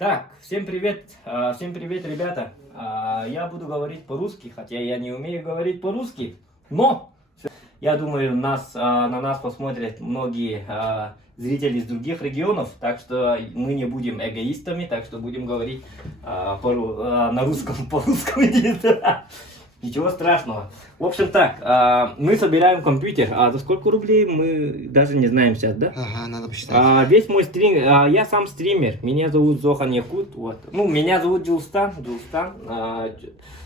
Так, всем привет, ребята. Я буду говорить по-русски, хотя я не умею говорить по-русски, но я думаю, на нас посмотрят многие зрители из других регионов, так что мы не будем эгоистами, так что будем говорить на русском, по-русски. Ничего страшного. В общем так, мы собираем компьютер, за сколько рублей мы даже не знаем сейчас, да? Ага, надо посчитать. Весь мой стрим, я сам стример, меня зовут Зохан Якут, вот. Ну, меня зовут Джилстан,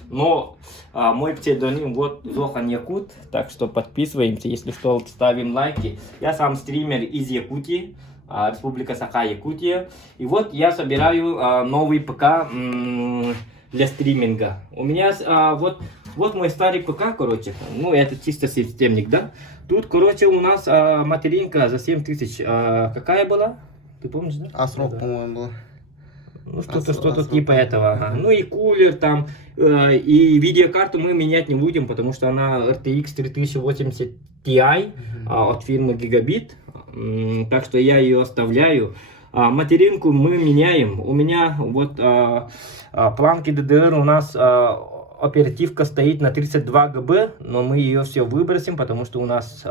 но мой псевдоним вот Зохан Якут, так что подписываемся, если что, ставим лайки. Я сам стример из Якутии, Республика Саха-Якутия, и вот я собираю новый ПК для стриминга. У меня вот мой старый ПК, короче, ну это чисто системник, да? Тут, короче, у нас материнка за 7000, какая была? Ты помнишь, да? А срок, Да. по-моему, был. Ну что-то типа этого, ага. Ну и кулер там, и видеокарту мы менять не будем, потому что она RTX 3080 Ti от фирмы Gigabit, так что я ее оставляю. Материнку мы меняем. У меня вот планки DDR у нас оперативка стоит на 32 ГБ, но мы ее все выбросим, потому что у нас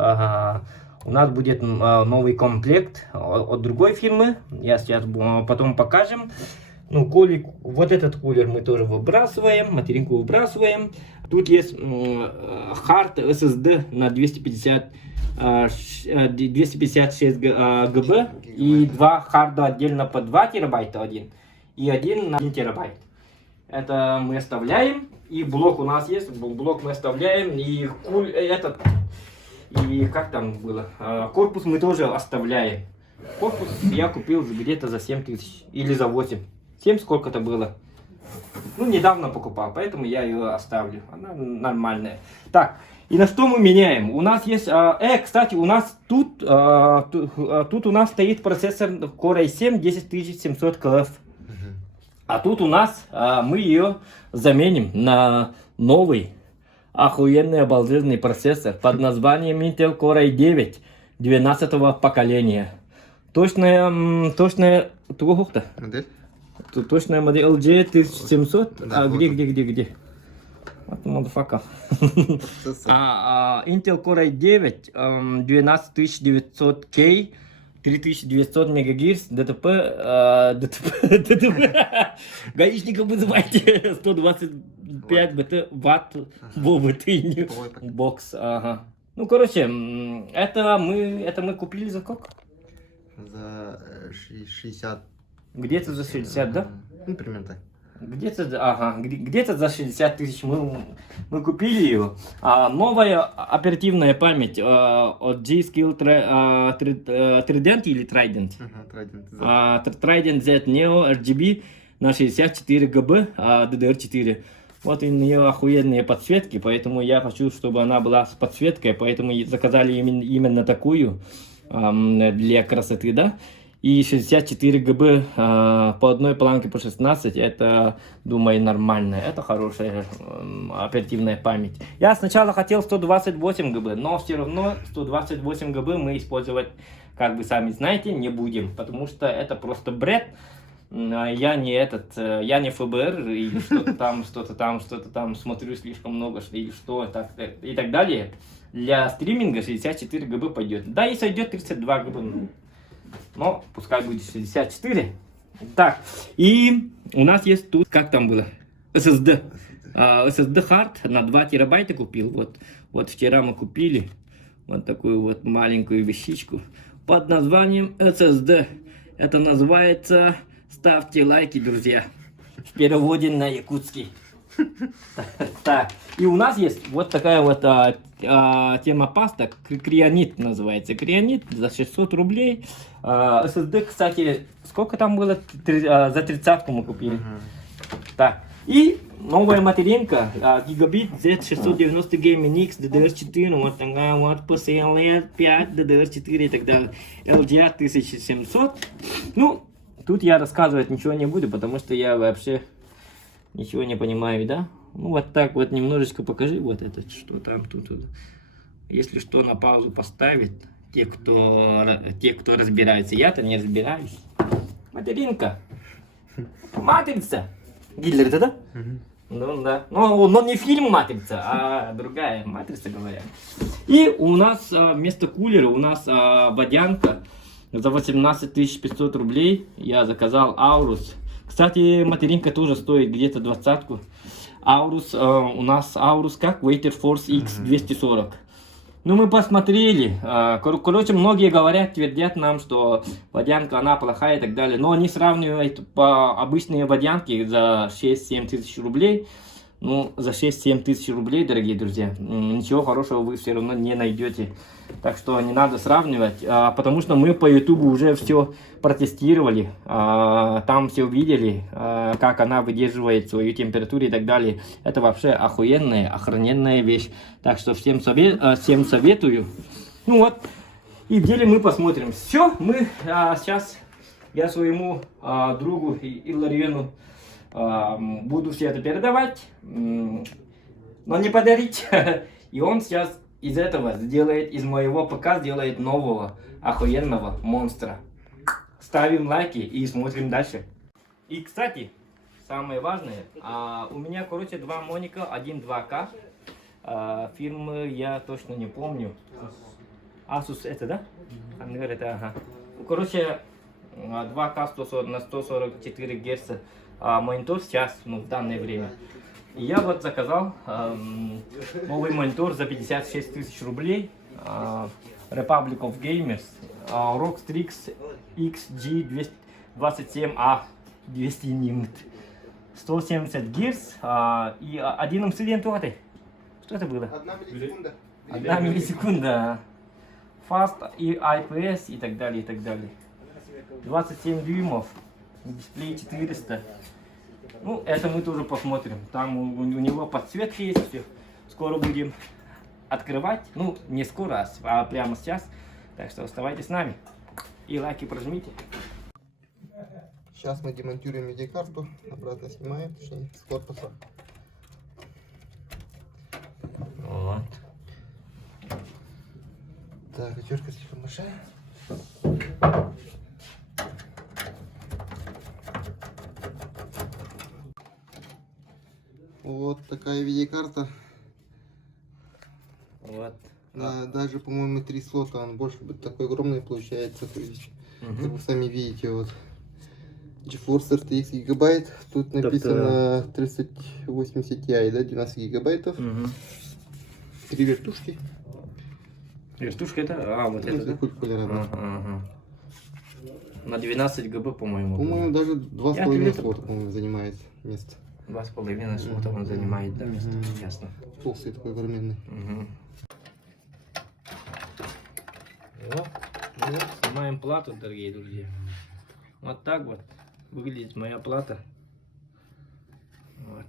будет новый комплект от другой фирмы. Я сейчас потом покажем. Ну, вот этот кулер мы тоже выбрасываем, материнку выбрасываем. Тут есть hard SSD на 256 ГБ и два харда отдельно по 2 терабайта один и один на 1 терабайт. Это мы оставляем. И блок у нас есть, блок мы оставляем. И и как там было? Корпус мы тоже оставляем. Корпус я купил где-то за 7000 или за 8. 7 сколько-то было. Ну, недавно покупал, поэтому я ее оставлю. Она нормальная. Так, и на что мы меняем? У нас есть... кстати, у нас тут у нас стоит процессор Core i7 10700 KF. А тут у нас мы ее заменим на новый охуенный обалденный процессор под названием Intel Core i9 12 поколения. Точная модель LG 1700. Да, где? Вот motherfucker. Intel Core i9 12900K 3900 МГц, ДТП, гаишников вызывайте, 125 ватт, бокс, ага. Ну, короче, это мы купили за сколько? За 60. Где-то за 60, да? Ну, примерно так. Где-то за 60 тысяч мы купили ее. Новая оперативная память от G-Skill Trident или Trident? Trident Z Neo RGB на 64 ГБ DDR4. Вот у нее охуенные подсветки, поэтому я хочу, чтобы она была с подсветкой, поэтому заказали именно такую для красоты, да? И 64 ГБ по одной планке по 16, это, думаю, нормально. Это хорошая оперативная память. Я сначала хотел 128 ГБ, но все равно 128 ГБ мы использовать, как вы сами знаете, не будем. Потому что это просто бред. Я не ФБР, или что-то там, смотрю слишком много, и так далее. Для стриминга 64 ГБ пойдет. Да, и сойдет 32 ГБ. Но пускай будет 64. Так, и у нас есть тут, как там было, SSD. SSD Hard на 2 терабайта купил. Вот вчера мы купили вот такую вот маленькую вещичку под названием SSD. Это называется «Ставьте лайки, друзья». В переводе на якутский. Так, и у нас есть вот такая вот тема паста, крионит называется. Крионит за 600 рублей. SSD, кстати, сколько там было? За 30 мы купили. Так, и новая материнка Gigabit Z690 Gaming X DDR4, вот такая вот PCIe 5 DDR4 и так далее. LGA 1700. Ну, тут я рассказывать ничего не буду, потому что я вообще ничего не понимаю, да? Ну вот так вот немножечко покажи вот это, что там тут. Если что, на паузу поставить. Те, кто разбирается. Я-то не разбираюсь. Материнка. Матрица. Гитлер это, да? Ну да. Но не фильм «Матрица», а другая «Матрица», говорят. И у нас вместо кулера у нас водянка за 18 500 рублей. Я заказал Аурус. Кстати, материнка тоже стоит где-то 20-ку. Аурус, у нас Аурус как? Waiter Force X 240. Ну, мы посмотрели. Короче, многие говорят, твердят нам, что водянка, она плохая и так далее. Но они сравнивают по обычные водянки за 6-7 тысяч рублей. Ну, за 6-7 тысяч рублей, дорогие друзья, ничего хорошего вы все равно не найдете. Так что не надо сравнивать, потому что мы по ютубу уже все протестировали. Там все увидели, как она выдерживает свою температуру и так далее. Это вообще охуенная, охрененная вещь. Так что всем советую. Ну вот, и в деле мы посмотрим. Все, мы сейчас, я своему другу Иллариону буду все это передавать, но не подарить. И он сейчас из этого сделает, из моего ПК сделает нового охуенного монстра. Ставим лайки и смотрим дальше. И, кстати, самое важное, у меня, короче, два моника, один 2К. Фирмы я точно не помню. Asus это, да? Анвер это, ага. Короче, 2К 140 на 144 Гц монитор сейчас, ну, в данное время. И я вот заказал новый монитор за 56 тысяч рублей. Republic of Gamers. ROG Strix XG27A 200 ним. 170 Гц. И 1 инцидент ваты. Что это было? 1 миллисекунда. 1 миллисекунда. Fast и IPS и так далее, и так далее. 27 дюймов. Дисплей 400. Ну, это мы тоже посмотрим. Там у него подсветки есть, все. Скоро будем открывать. Ну, не скоро, а прямо сейчас. Так что оставайтесь с нами. И лайки прожмите. Сейчас мы демонтируем видеокарту, обратно снимаем, точнее, с корпуса. Вот. Так, отвертка слишком большая. Вот такая видеокарта. Вот. Даже, по-моему, 3 слота, он больше такой огромный получается. То есть, как вы сами видите, вот GeForce RTX гигабайт. Тут написано 3080 Ti, да, 12 гигабайтов. 3 вертушки. Вертушка это? Вот это, да? Ага. На 12 ГБ, по-моему. По-моему, даже 2,5 слота, по-моему, занимает место. 2,5 слота он занимает, да, место? Ясно. Толстый такой, огроменный. Вот. Снимаем плату, дорогие друзья. Вот так вот выглядит моя плата. Вот.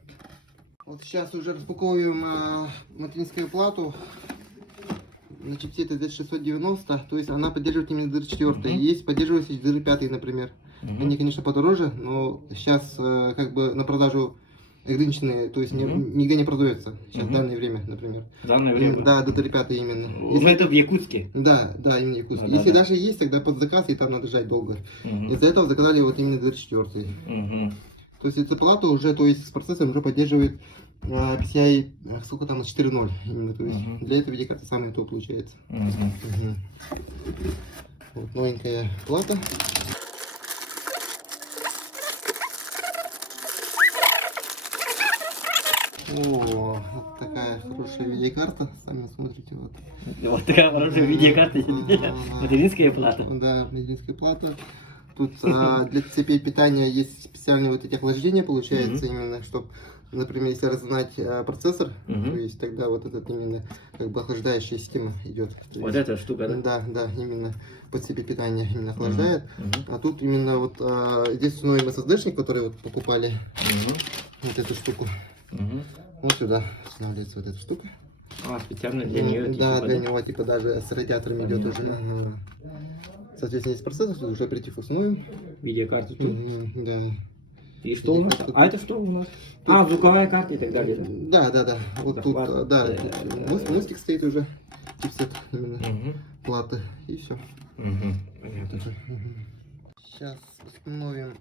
Вот сейчас уже распаковываем материнскую плату на чипсете Z690, то есть она поддерживает именно DDR4. Есть поддерживающие DDR5, например. Они, конечно, подороже, но сейчас как бы на продажу ограниченные, то есть нигде не продается сейчас в данное время, например. В данное время? Да, DDR5 именно. Если это в Якутске? Да, именно Якутске. Да, если да. даже есть, тогда под заказ, и там надо ждать долго. Из-за этого заказали вот именно DDR4. То есть эта плата уже, то есть с процессором уже поддерживает PCI, сколько там, 4.0 именно, то есть для этого видеокарты самый топ получается. Вот новенькая плата. О, вот такая хорошая видеокарта, сами смотрите, вот. Вот такая хорошая видеокарта, материнская плата. Да, материнская плата. Тут для цепей питания есть специальные вот эти охлаждения, получается, именно, чтобы, например, если разогнать процессор, то есть тогда вот этот именно как бы охлаждающая система идет. Вот эта штука, да? Да, именно под цепи питания именно охлаждает. А тут именно вот здесь установим SSD-шник, который вот покупали, вот эту штуку. Вот сюда устанавливается вот эта штука. Специально для нее? Да, для него типа даже с радиатором идет уже. Соответственно, есть процессор, тут уже оператив установим. Видеокарту тут? Да. И что у нас? А это что у нас? Звуковая карта и так далее. Да. Вот тут, да, мостик стоит уже, чипсет именно, платы, и все. Понятно. Сейчас установим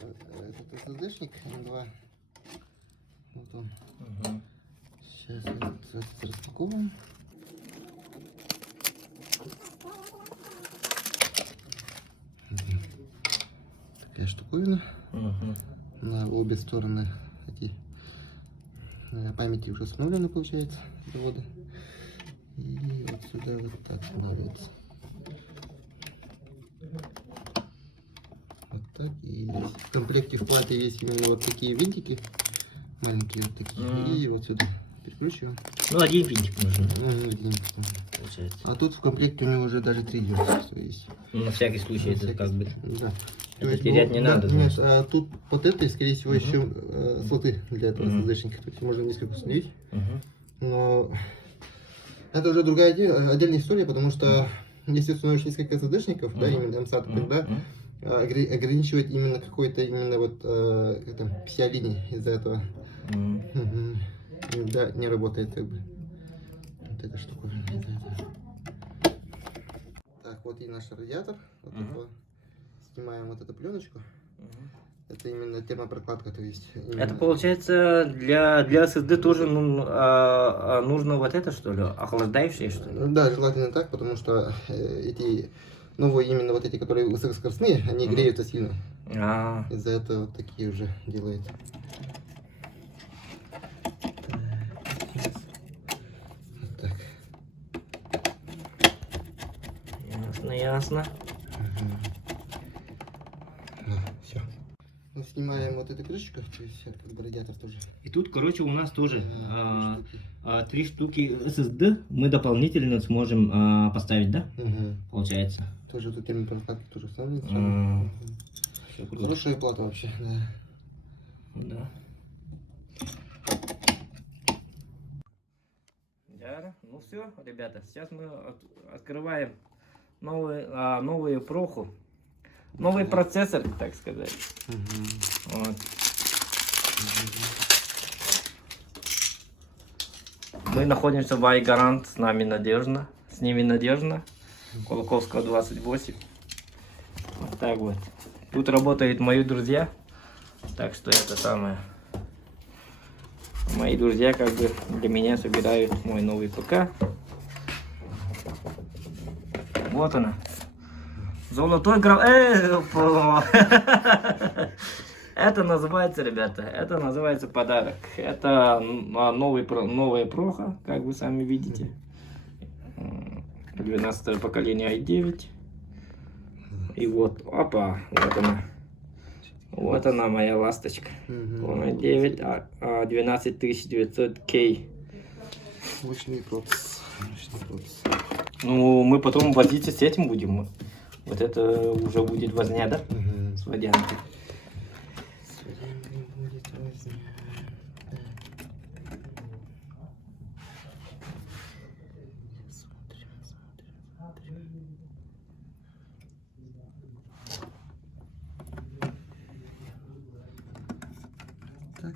этот SSD-шник M2. Вот он. Угу. Сейчас вот распаковываем. Такая штуковина. Угу. На обе стороны эти памяти уже установлены, получается, заводы. И вот сюда вот так становится. Вот так. И в комплекте в плате есть именно вот такие винтики. Маленькие вот такие. И вот сюда перекручиваем. Ну, один винтик нужен, Ну, один, получается. а тут в комплекте у него уже даже 3 дёрства есть. Ну, на всякий случай, На это всякий как бы... Да. Это терять не да, надо, нет, значит. а тут под этой, скорее всего, еще слоты для этого SSD-шника. То есть можно несколько установить. Но это уже другая отдельная история, потому что если установишь несколько SSD-шников, да, именно MSAT, тогда ограничивать именно какой-то именно вот как там, PCI-линии из-за этого да, не работает как бы. Вот эта штука. Так, вот и наш радиатор. Вот этого. Снимаем вот эту пленочку. Это именно термопрокладка, то есть. Именно... Это получается для SSD тоже нужно вот это, что ли, охлаждающее, что ли? Да, желательно так, потому что эти новые именно вот эти, которые высокоскоростные, они греются сильно. Из-за этого вот такие уже делают. Вот так. Ясно, ясно. Все. Ну, снимаем вот эту крышечку, то есть как бы радиатор тоже. И тут, короче, у нас тоже 3 3 штуки. штуки SSD мы дополнительно сможем поставить, да? Получается. Тоже тут термопрокладки тоже ставится. Все круто. Хорошая плата вообще, да. Да. Да, ну все, ребята, сейчас мы открываем новую проху. Новый процессор, так сказать. Вот. Мы находимся в iGarant, с нами надежно, с ними надежно. Колоковского 28. Вот так вот. Тут работают мои друзья, так что это самое. Мои друзья как бы для меня собирают мой новый ПК. Вот она. Золотой Это называется, ребята, это называется подарок. Это новая проха, как вы сами видите. 12 поколение i9. И вот, опа, вот она. Вот она, моя ласточка. i9 12900K. Мощный процесс. Ну, мы потом возиться с этим будем. Вот это уже будет возня, да? С водянкой. Так.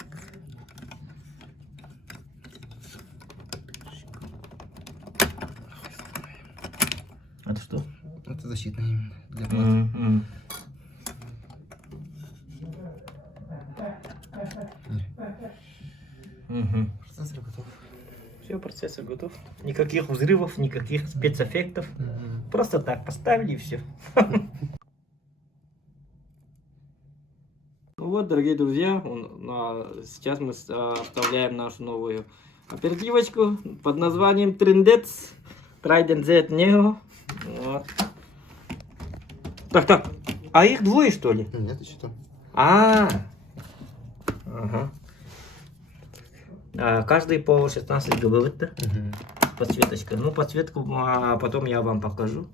Это что? Это защитная именно для платы. Процессор готов. Все, процессор готов. Никаких взрывов, никаких спецэффектов. Просто так поставили и все. Вот, дорогие друзья, сейчас мы вставляем нашу новую оперативочку под названием Trindec Trident Z Neo. Вот. Так, а их двое, что ли? Нет, еще там. Ага. Каждый по 16 ГБ, да? Подсветочка. Ну, подсветку потом я вам покажу.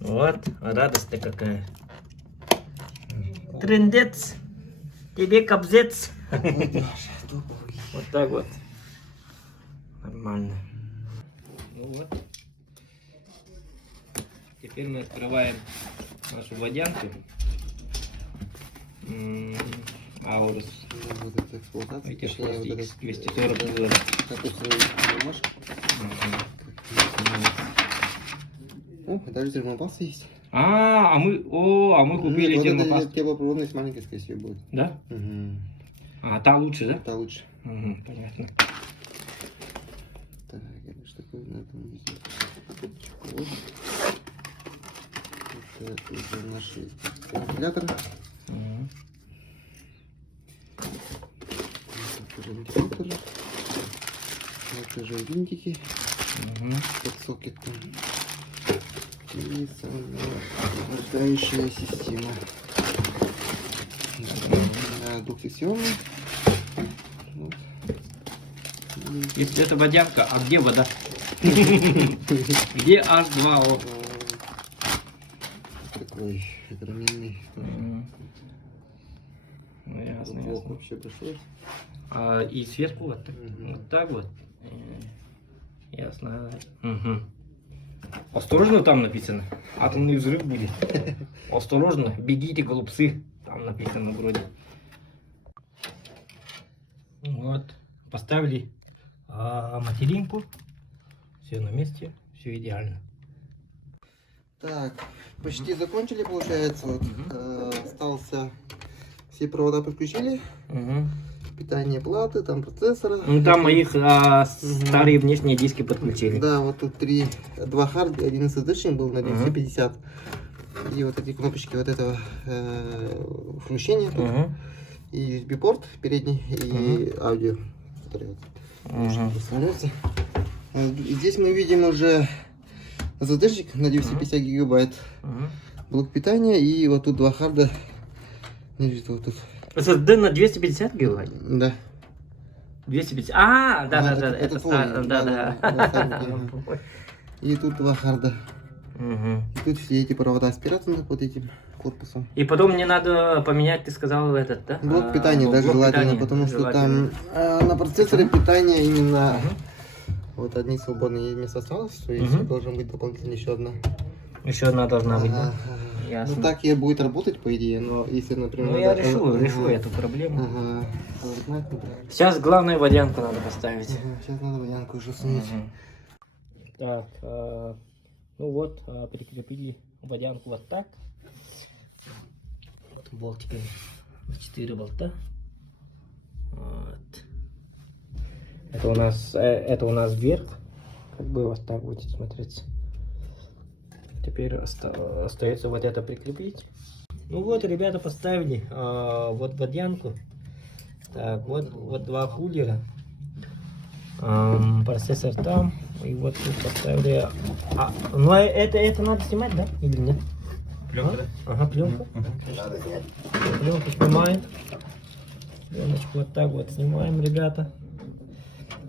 Вот, радость-то какая. Трындец, тебе кобзец. Вот так вот. Нормально. Ну вот. Теперь мы открываем нашу водянку. Аурус. Ну, вот это эксплуатация. Видите, точнее, вот X это- 240 да, было. как установить бумажку. О, даже термопаста есть. А мы купили Нет, вот это термопасту. теплопроводность маленькая, скорее всего, будет. Да? Угу. А та лучше, да? Это лучше. Угу, понятно. Так, это что такое на этом везде? Вот. Это уже наши вентиляторы. Мгм. Это уже вентиляторы. Это уже винтики Мгм. под сокетом. И охлаждающая система. Да, двухсекционная. Вот. И Если это водянка, а где вода? Где H2O? такой огроменный. Ну, ясно, Блок ясно. вообще большой. И сверху вот так, Мгм. вот так вот. Ясно. Мгм. Осторожно, там написано. Атомный взрыв будет. Осторожно, бегите, голубцы. Там написано вроде. Вот. Поставили материнку. Все на месте. Все идеально. Так, почти закончили, получается. Вот, остался, все провода подключили. Мгм. Питание платы, там процессора. Ну там моих старые внешние диски подключили. Да, вот тут два хард, один SSD был на 250. И вот эти кнопочки вот этого включения. тут. Мгм. И USB-порт передний, и аудио. Который вот Мгм. устанавливается. Здесь мы видим уже SSD на 250 гигабайт. Мгм. Блок питания и вот тут два харда. Вот тут. SSD на 250 гигабайт? Да. 250. это Это твой, да. ага. И тут два харда. Мгм. И тут все эти провода спираются под этим корпусом. И потом мне надо поменять, ты сказал, этот, да? Блок питания, да, блок желательно, питания, потому что желательно. там на процессоре питания именно Мгм. вот одни свободные места осталось, то есть Мгм. должен быть дополнительно еще одна. Еще одна должна быть, да? Ага. Ясно. Ну так и будет работать, по идее, но если, например... Ну я да, решу ага. эту проблему. Ага. Вот, да. Сейчас главное водянку надо поставить. Ага, сейчас надо водянку уже снять. Мгм. Так, ну вот, прикрепили водянку вот так. Вот болтиками. 4 болта. Вот. Это у нас вверх. Как бы вот так будет смотреться. Теперь остается вот это прикрепить. Ну вот, ребята, поставили вот водянку. Так, вот два кулера. Процессор там. И вот тут поставили. Ну это надо снимать, да? Или нет? Пленка, да? Ага, пленку. Пленку снимаем. Пленочку вот так вот снимаем, ребята.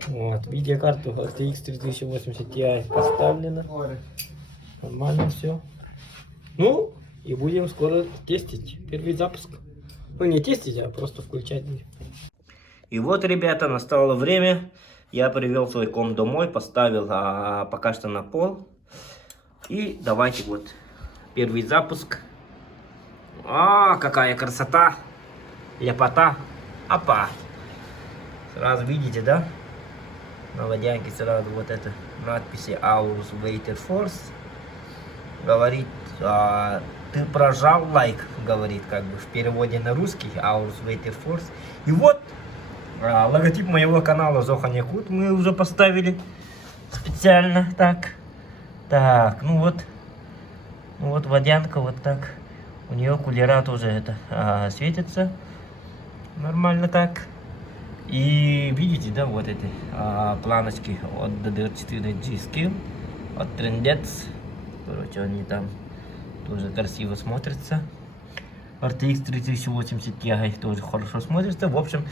Вот, видеокарту RTX 3080 Ti поставлена. Нормально все. Ну, и будем скоро тестить первый запуск. Ну, не тестить, а просто включать. И вот, ребята, настало время. Я привел свой комп домой, поставил пока что на пол. И давайте вот первый запуск. Какая красота! Ляпота! Опа! Сразу видите, да? На водянке сразу вот это надписи Aorus Waiter Force. Говорит, ты прожал лайк, говорит, как бы в переводе на русский Aorus Waiter Force. И вот логотип моего канала Zohan Yakut мы уже поставили специально. Так, ну вот водянка вот так. У нее кулера тоже это светится нормально так. И видите, да, вот эти планочки от DDR4 G-Skill, от Trendets. Короче, они там тоже красиво смотрятся. RTX 3080 Ti тоже хорошо смотрится. В общем,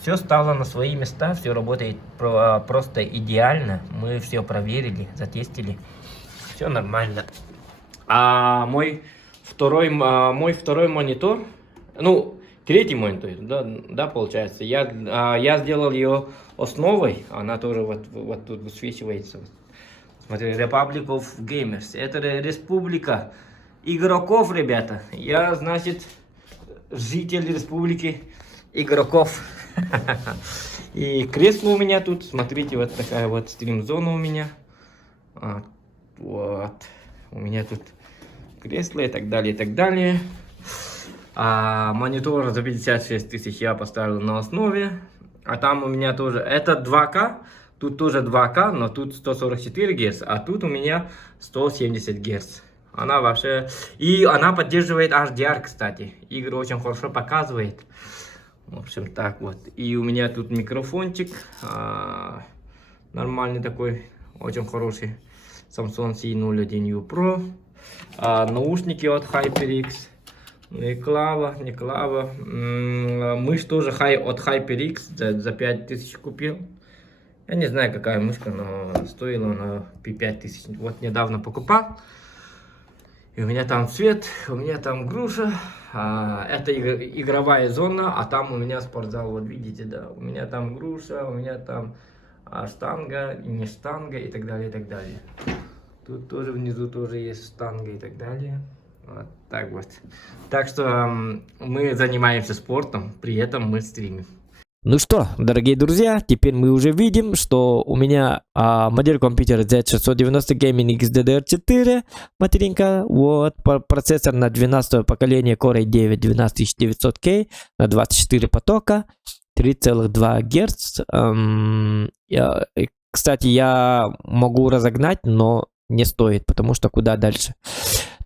все стало на свои места, все работает просто идеально. Мы все проверили, затестили. Все нормально. Мой второй монитор, ну, третий монитор, да, получается. Я сделал ее основой, она тоже вот тут высвечивается. Смотри, Republic of Gamers. Это республика игроков, ребята. Я, значит, житель республики игроков. И кресло у меня тут, смотрите, вот такая вот стрим-зона у меня. Вот, у меня тут кресло и так далее, и так далее. Монитор за 56 тысяч я поставил на основе. А там у меня тоже, это 2К, тут тоже 2К, но тут 144 Гц, а тут у меня 170 Гц. Она вообще... И она поддерживает HDR, кстати. Игры очень хорошо показывает. В общем, так вот. И у меня тут микрофончик. Нормальный такой, очень хороший. Samsung C01U Pro. Наушники от HyperX. Не клава. Мышь тоже от HyperX за 5000 купил. Я не знаю, какая мышка, но стоила она 5000. Вот недавно покупал. И у меня там цвет, у меня там груша. Это игровая зона, а там у меня спортзал. Вот видите, да. У меня там груша, у меня там штанга, и не штанга и так далее, и так далее. Тут тоже внизу тоже есть штанга и так далее. Вот так вот. Так что мы занимаемся спортом, при этом мы стримим. Ну что, дорогие друзья, теперь мы уже видим, что у меня модель компьютера Z690 Gaming XDDR4, материнка, вот, процессор на 12 поколение Core i9 12900K на 24 потока, 3,2 Гц. Кстати, я могу разогнать, но не стоит, потому что куда дальше?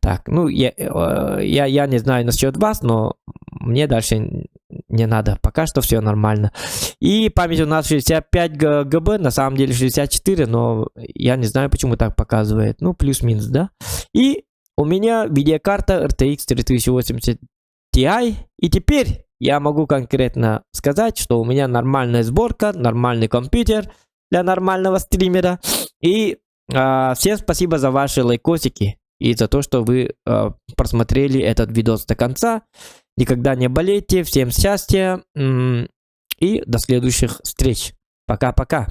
Так, ну, я не знаю насчет вас, но мне дальше не надо. Пока что все нормально. И память у нас 65 ГБ, на самом деле 64, но я не знаю, почему так показывает. Ну, плюс-минус, да? И у меня видеокарта RTX 3080 Ti. И теперь я могу конкретно сказать, что у меня нормальная сборка, нормальный компьютер для нормального стримера. И всем спасибо за ваши лайкосики. И за то, что вы просмотрели этот видос до конца. Никогда не болейте. Всем счастья. И до следующих встреч. Пока-пока.